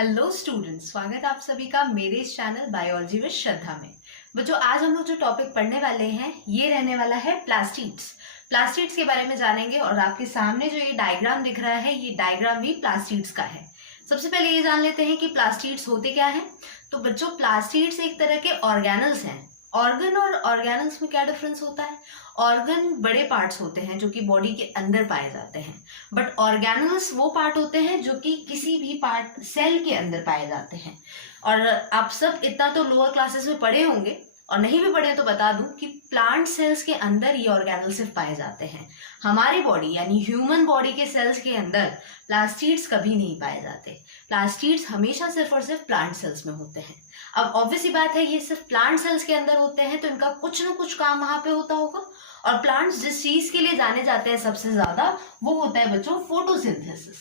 Hello students, स्वागत है आप सभी का मेरे इस चैनल बायोलॉजी विद श्रद्धा में। बच्चों, आज हम लोग जो टॉपिक पढ़ने वाले हैं ये रहने वाला है प्लास्टिड्स। प्लास्टिड्स के बारे में जानेंगे और आपके सामने जो ये डायग्राम दिख रहा है ये डायग्राम भी प्लास्टिड्स का है। सबसे पहले ये जान लेते हैं कि प्लास्टिड्स होते क्या हैं। तो बच्चों, प्लास्टिड्स एक तरह के ऑर्गेनल्स हैं। ऑर्गन और ऑर्गेनल्स में क्या डिफरेंस होता है? ऑर्गन बड़े पार्ट्स होते हैं जो कि बॉडी के अंदर पाए जाते हैं, बट ऑर्गेनल्स वो पार्ट होते हैं जो कि किसी भी पार्ट सेल के अंदर पाए जाते हैं। और आप सब इतना तो लोअर क्लासेस में पढ़े होंगे, और नहीं भी पढ़े तो बता दूं कि प्लांट सेल्स के अंदर ये ऑर्गेनल सिर्फ पाए जाते हैं। हमारी बॉडी यानी ह्यूमन बॉडी के सेल्स के अंदर प्लास्टिड्स कभी नहीं पाए जाते। प्लास्टिड्स हमेशा सिर्फ और सिर्फ प्लांट सेल्स में होते हैं। अब ऑब्वियस ही बात है, ये सिर्फ प्लांट सेल्स के अंदर होते हैं तो इनका कुछ ना कुछ काम वहां पे होता होगा। और प्लांट्स जिस चीज के लिए जाने जाते हैं सबसे ज्यादा, वो होता है बच्चों फोटोसिंथेसिस,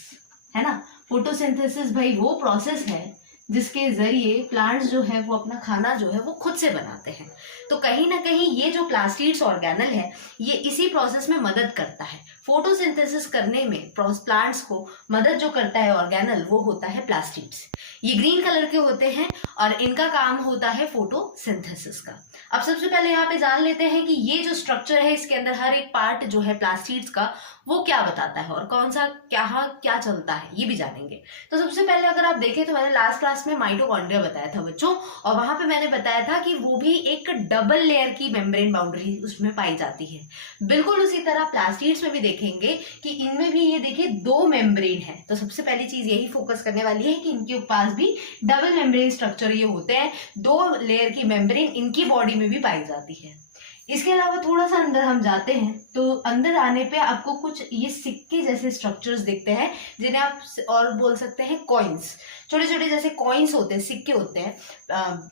है ना। फोटोसिंथेसिस भाई वो प्रोसेस है जिसके जरिए प्लांट्स जो है वो अपना खाना जो है वो खुद से बनाते हैं। तो कहीं ना कहीं ये जो प्लास्टिड्स ऑर्गेनल है ये इसी प्रोसेस में मदद करता है। फोटोसिंथेसिस करने में प्लांट्स को मदद जो करता है ऑर्गेनल, वो होता है प्लास्टिड्स। ये ग्रीन कलर के होते हैं और इनका काम होता है फोटोसिंथेसिस का। अब सबसे पहले यहाँ पे जान लेते हैं कि ये जो स्ट्रक्चर है इसके अंदर हर एक पार्ट जो है प्लास्टिड्स का वो क्या बताता है और कौन सा क्या चलता है ये भी जानेंगे। तो सबसे पहले अगर आप देखें तो मैंने लास्ट क्लास में माइटोकॉन्ड्रिया बताया था बच्चों, और वहां पे मैंने बताया था कि वो भी एक डबल लेयर की मेम्ब्रेन बाउंड्री उसमें पाई जाती है। बिल्कुल उसी तरह प्लास्टिड्स में भी देखेंगे कि इनमें भी ये देखिए दो मेम्ब्रेन है। तो सबसे पहली चीज यही फोकस करने वाली है कि इनके पास भी डबल मेम्ब्रेन स्ट्रक्चर ये होते हैं। दो लेयर की मेम्ब्रेन इनकी बॉडी में भी पाई जाती है। इसके अलावा थोड़ा सा अंदर हम जाते हैं तो अंदर आने पे आपको कुछ ये सिक्के जैसे स्ट्रक्चर्स दिखते हैं, जिन्हें आप और बोल सकते हैं कॉइन्स। छोटे छोटे जैसे कॉइन्स होते हैं, सिक्के होते हैं,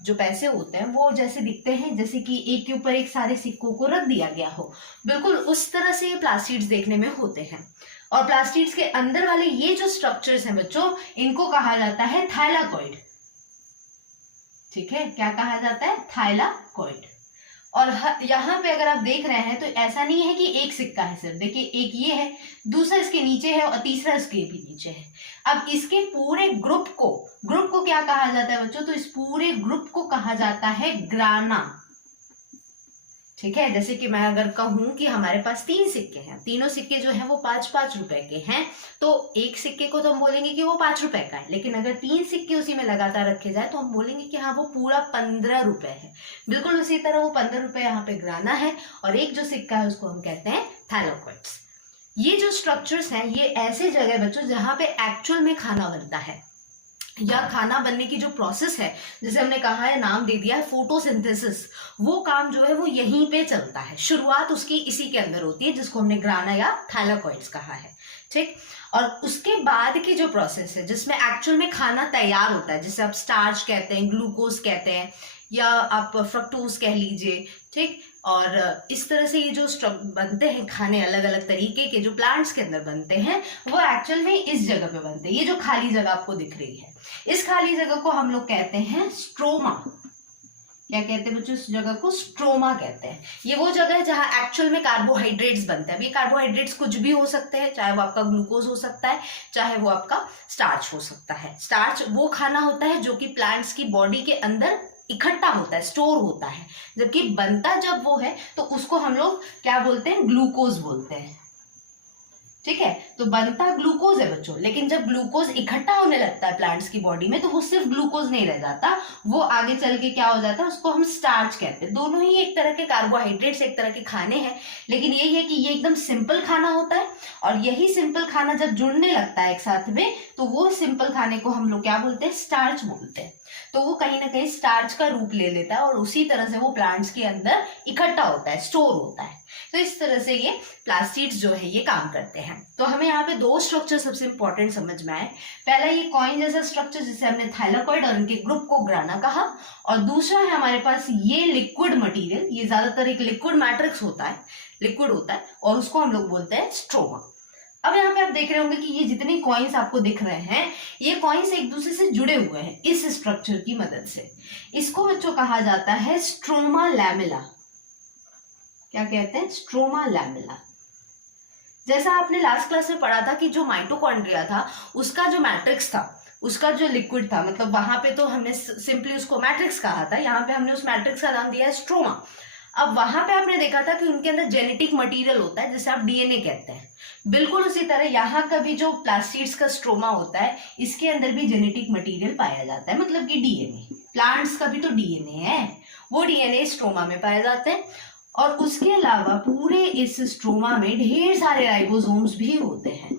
जो पैसे होते हैं वो जैसे दिखते हैं, जैसे कि एक के ऊपर एक सारे सिक्कों को रख दिया गया हो। बिल्कुल उस तरह से ये प्लास्टिड्स देखने में होते हैं। और प्लास्टिड्स के अंदर वाले ये जो स्ट्रक्चर्स हैं बच्चों, इनको कहा जाता है थाइलाकॉइड। ठीक है, क्या कहा जाता है? थाइलाकॉइड। और यहाँ पे अगर आप देख रहे हैं तो ऐसा नहीं है कि एक सिक्का है सिर्फ, देखिए एक ये है, दूसरा इसके नीचे है और तीसरा इसके भी नीचे है। अब इसके पूरे ग्रुप को क्या कहा जाता है बच्चों? तो इस पूरे ग्रुप को कहा जाता है ग्राना। ठीक है, जैसे कि मैं अगर कहूं कि हमारे पास 3 सिक्के हैं, तीनों सिक्के जो हैं वो 5-5 रुपए के हैं, तो एक सिक्के को तो हम बोलेंगे कि वो 5 रुपए का है। लेकिन अगर 3 सिक्के उसी में लगातार रखे जाए तो हम बोलेंगे कि हाँ वो पूरा 15 रुपए है। बिल्कुल उसी तरह वो 15 रुपए यहाँ पे ग्राना है, और एक जो सिक्का है उसको हम कहते हैं थाइलाकॉइड्स। ये जो स्ट्रक्चर्स हैं ये ऐसे जगह बच्चों जहाँ पे एक्चुअल में खाना बनता है, या खाना बनने की जो प्रोसेस है, जैसे हमने कहा है, नाम दे दिया है फोटोसिंथेसिस, वो काम जो है वो यहीं पे चलता है। शुरुआत उसकी इसी के अंदर होती है जिसको हमने ग्राना या थाइलाकॉइड्स कहा है। ठीक, और उसके बाद की जो प्रोसेस है जिसमें एक्चुअल में खाना तैयार होता है, जिसे आप स्टार्च कहते हैं, ग्लूकोज कहते हैं, या आप फ्रक्टोज कह लीजिए। ठीक, और इस तरह से ये जो बनते हैं खाने, अलग अलग तरीके के जो प्लांट्स के अंदर बनते हैं, वो एक्चुअल में इस जगह पे बनते हैं। ये जो खाली जगह आपको दिख रही है, इस खाली जगह को हम लोग कहते हैं स्ट्रोमा। क्या कहते हैं बच्चों? इस जगह को स्ट्रोमा कहते हैं। ये वो जगह है जहां एक्चुअल में कार्बोहाइड्रेट्स बनते हैं। अब ये कार्बोहाइड्रेट्स कुछ भी हो सकते हैं, चाहे वो आपका ग्लूकोज हो सकता है, चाहे वो आपका स्टार्च हो सकता है। स्टार्च वो खाना होता है जो कि प्लांट्स की बॉडी के अंदर इकट्ठा होता है, स्टोर होता है, जबकि बनता जब वो है तो उसको हम लोग क्या बोलते हैं? ग्लूकोज बोलते हैं। ठीक है, तो बनता ग्लूकोज है बच्चों, लेकिन जब ग्लूकोज इकट्ठा होने लगता है प्लांट्स की बॉडी में तो वो सिर्फ ग्लूकोज नहीं रह जाता, वो आगे चल के क्या हो जाता है? उसको हम स्टार्च कहते हैं। दोनों ही एक तरह के कार्बोहाइड्रेट्स, एक तरह के खाने हैं, लेकिन यही है कि ये एकदम सिंपल खाना होता है, और यही सिंपल खाना जब जुड़ने लगता है एक साथ में तो वो सिंपल खाने को हम लोग क्या बोलते हैं? स्टार्च बोलते हैं। तो वो कहीं ना कहीं स्टार्च का रूप ले लेता है और उसी तरह से वो प्लांट्स के अंदर इकट्ठा होता है, स्टोर होता है। तो इस तरह से ये प्लास्टिड्स जो है ये काम करते हैं। तो हमें यहाँ पे 2 स्ट्रक्चर सबसे इंपॉर्टेंट समझ में आए। पहला ये कॉइन जैसा स्ट्रक्चर जिसे हमने थाइलाकॉइड और उनके ग्रुप को ग्राना कहा, और दूसरा है हमारे पास ये लिक्विड मटीरियल, ये ज्यादातर एक लिक्विड मैट्रिक्स होता है, लिक्विड होता है, और उसको हम लोग बोलते हैं स्ट्रोमा। अब यहाँ पे आप देख रहे होंगे कि ये जितने कॉइन्स आपको दिख रहे हैं, ये कॉइन्स एक दूसरे से जुड़े हुए हैं इस स्ट्रक्चर की मदद से। इसको बच्चों कहा जाता है स्ट्रोमा लैमेला। क्या कहते हैं? Stroma lamella. जैसा आपने लास्ट क्लास में पढ़ा था कि जो माइटोकॉन्ड्रिया था उसका जो मैट्रिक्स था उसका जो लिक्विड था, मतलब वहां पे तो हमने सिंपली उसको मैट्रिक्स कहा था, यहाँ पे हमने उस मैट्रिक्स का नाम दिया है स्ट्रोमा। अब वहां पे आपने देखा था कि उनके अंदर जेनेटिक मटेरियल होता है जिसे आप डीएनए कहते हैं। बिल्कुल उसी तरह यहाँ का भी जो प्लास्टिड्स का स्ट्रोमा होता है, इसके अंदर भी जेनेटिक मटेरियल पाया जाता है, मतलब कि डीएनए। प्लांट्स का भी तो डीएनए है, वो डीएनए स्ट्रोमा में पाए जाते हैं। और उसके अलावा पूरे इस स्ट्रोमा में ढेर सारे राइबोसोम्स भी होते हैं।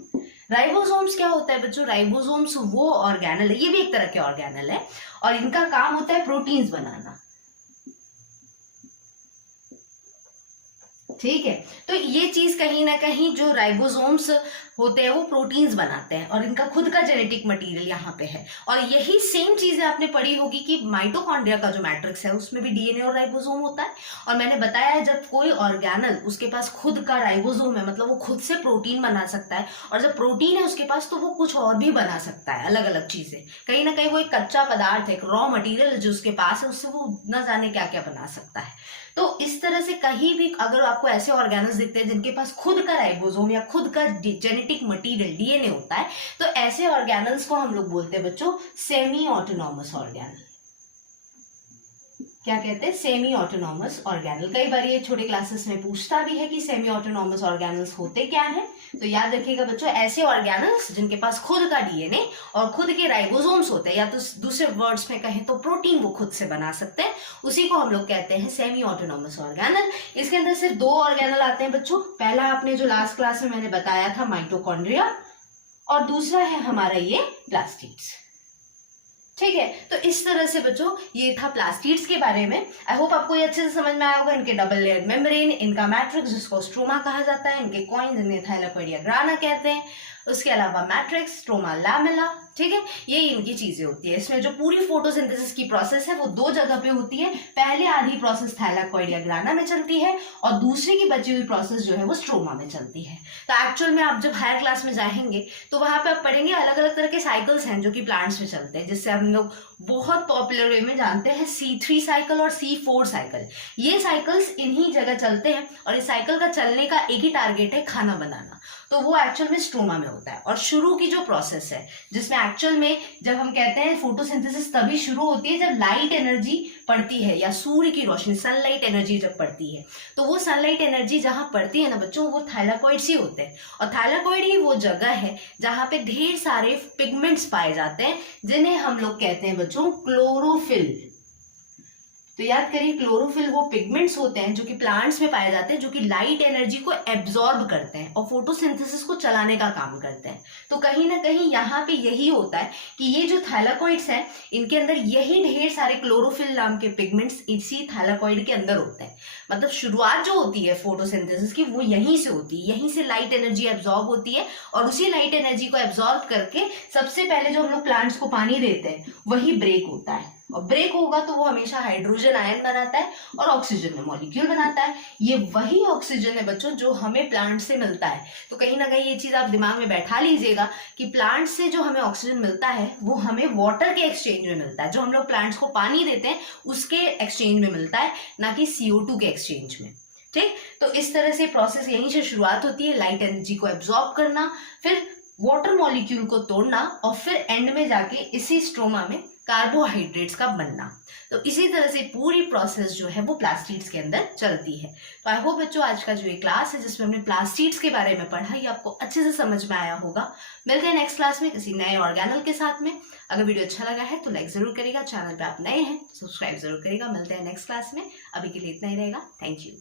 राइबोसोम्स क्या होता है बच्चों? राइबोसोम्स वो ऑर्गेनल है, ये भी एक तरह के ऑर्गेनल है, और इनका काम होता है प्रोटीन्स बनाना। ठीक है, तो ये चीज कहीं ना कहीं जो राइबोसोम्स होते हैं वो प्रोटीन्स बनाते हैं, और इनका खुद का जेनेटिक मटेरियल यहाँ पे है। और यही सेम चीजें आपने पढ़ी होगी कि माइटोकॉन्ड्रिया का जो मैट्रिक्स है उसमें भी डीएनए और राइबोसोम होता है। और मैंने बताया है जब कोई ऑर्गेनल उसके पास खुद का राइबोसोम है, मतलब वो खुद से प्रोटीन बना सकता है, और जब प्रोटीन है उसके पास तो वो कुछ और भी बना सकता है, अलग अलग चीजें। कहीं ना कहीं वो एक कच्चा पदार्थ है, एक रॉ मटीरियल जो उसके पास है, उससे वो न जाने क्या क्या बना सकता है। तो इस तरह से कहीं भी अगर आपको ऐसे ऑर्गेनल्स दिखते हैं जिनके पास खुद का राइबोसोम या खुद का जेनेटिक मटेरियल डीएनए होता है, तो ऐसे ऑर्गेनल्स को हम लोग बोलते हैं बच्चों सेमी ऑटोनॉमस ऑर्गेनल। क्या कहते हैं? Semi autonomous organelle. कई बार ये छोटे क्लासेस में पूछता भी है कि सेमी ऑटोनॉमस ऑर्गेनल्स होते क्या है, तो याद रखिएगा बच्चों, ऐसे ऑर्गेनल्स जिनके पास खुद का डीएनए और खुद के राइबोसोम्स होते हैं, या तो दूसरे वर्ड्स में कहें तो प्रोटीन वो खुद से बना सकते हैं, उसी को हम लोग कहते हैं सेमी ऑटोनॉमस ऑर्गेनल। इसके अंदर सिर्फ दो ऑर्गेनल आते हैं बच्चों। पहला आपने जो लास्ट क्लास में मैंने बताया था माइटोकॉन्ड्रिया, और दूसरा है हमारा ये प्लास्टिड्स। ठीक है, तो इस तरह से बच्चों ये था प्लास्टिड्स के बारे में। आई होप आपको ये अच्छे से समझ में आया होगा। इनके डबल लेयर मेम्ब्रेन, इनका मैट्रिक्स जिसको स्ट्रोमा कहा जाता है, इनके कॉइन्स इन्हें थाइलाकोइडिया ग्राना कहते हैं, उसके अलावा मैट्रिक्स, स्ट्रोमा, लैमेला। ठीक है, ये इनकी चीजें होती है। इसमें जो पूरी फोटोसिंथेसिस की प्रोसेस है वो दो जगह पे होती है। पहले आधी प्रोसेस थाइलाकोइडिया ग्राना में चलती है, और दूसरी की बची हुई प्रोसेस जो है वो स्ट्रोमा में चलती है। तो एक्चुअल में आप जब हायर क्लास में जाएंगे तो वहां पे आप पढ़ेंगे अलग अलग तरह के साइकिल्स हैं जो कि प्लांट्स में चलते हैं, जिससे हम लोग बहुत पॉपुलर वे में जानते हैं C3 साइकिल और C4 साइकिल। ये साइकिल्स इन्हीं जगह चलते हैं, और इस साइकिल का चलने का एक ही टारगेट है, खाना बनाना। तो वो एक्चुअल में स्ट्रोमा में होता है। और शुरू की जो प्रोसेस है जिसमें एक्चुअल में जब हम कहते हैं फोटोसिंथेसिस तभी शुरू होती है जब लाइट एनर्जी पड़ती है, या सूर्य की रोशनी, सनलाइट एनर्जी जब पड़ती है, तो वो सनलाइट एनर्जी जहां पड़ती है ना बच्चों, वो थाइलाकोइड्स ही होते हैं। और थाइलाकोइड ही वो जगह है जहां पे ढेर सारे पिगमेंट्स पाए जाते हैं, जिन्हें हम लोग कहते हैं बच्चों क्लोरोफिल। तो याद करिए, क्लोरोफिल वो पिगमेंट्स होते हैं जो कि प्लांट्स में पाए जाते हैं, जो कि लाइट एनर्जी को एब्जॉर्ब करते हैं और फोटोसिंथेसिस को चलाने का काम करते हैं। तो कहीं ना कहीं यहाँ पे यही होता है कि ये जो थाइलाकोइड्स हैं, इनके अंदर यही ढेर सारे क्लोरोफिल नाम के पिगमेंट्स इसी थाइलाकोइड के अंदर होते हैं। मतलब शुरुआत जो होती है फोटोसिंथेसिस की वो यहीं से होती है, यहीं से लाइट एनर्जी एब्जॉर्ब होती है, और उसी लाइट एनर्जी को एब्जॉर्ब करके सबसे पहले जो हम लोग प्लांट्स को पानी देते हैं वही ब्रेक होता है। और ब्रेक होगा तो वो हमेशा हाइड्रोजन आयन बनाता है और ऑक्सीजन में मॉलिक्यूल बनाता है। ये वही ऑक्सीजन है बच्चों जो हमें प्लांट से मिलता है। तो कहीं ना कहीं ये चीज आप दिमाग में बैठा लीजिएगा कि प्लांट से जो हमें ऑक्सीजन मिलता है वो हमें वाटर के एक्सचेंज में मिलता है। जो हम लोग प्लांट्स को पानी देते हैं उसके एक्सचेंज में मिलता है, ना कि CO2 के एक्सचेंज में। ठीक, तो इस तरह से प्रोसेस यहीं से शुरुआत होती है, लाइट एनर्जी को एब्जॉर्ब करना, फिर वाटर मॉलिक्यूल को तोड़ना, और फिर एंड में जाके इसी स्ट्रोमा में कार्बोहाइड्रेट्स का बनना। तो इसी तरह से पूरी प्रोसेस जो है वो प्लास्टिड्स के अंदर चलती है। तो आई होप बच्चों आज का जो ये क्लास है जिसमें हमने प्लास्टिड्स के बारे में पढ़ा, ये आपको अच्छे से समझ में आया होगा। मिलते हैं नेक्स्ट क्लास में किसी नए ऑर्गेनल के साथ में। अगर वीडियो अच्छा लगा है तो लाइक जरूर करिएगा, चैनल पे आप नए हैं सब्सक्राइब जरूर करिएगा। मिलते हैं नेक्स्ट क्लास में, अभी के लिए इतना ही रहेगा। Thank you.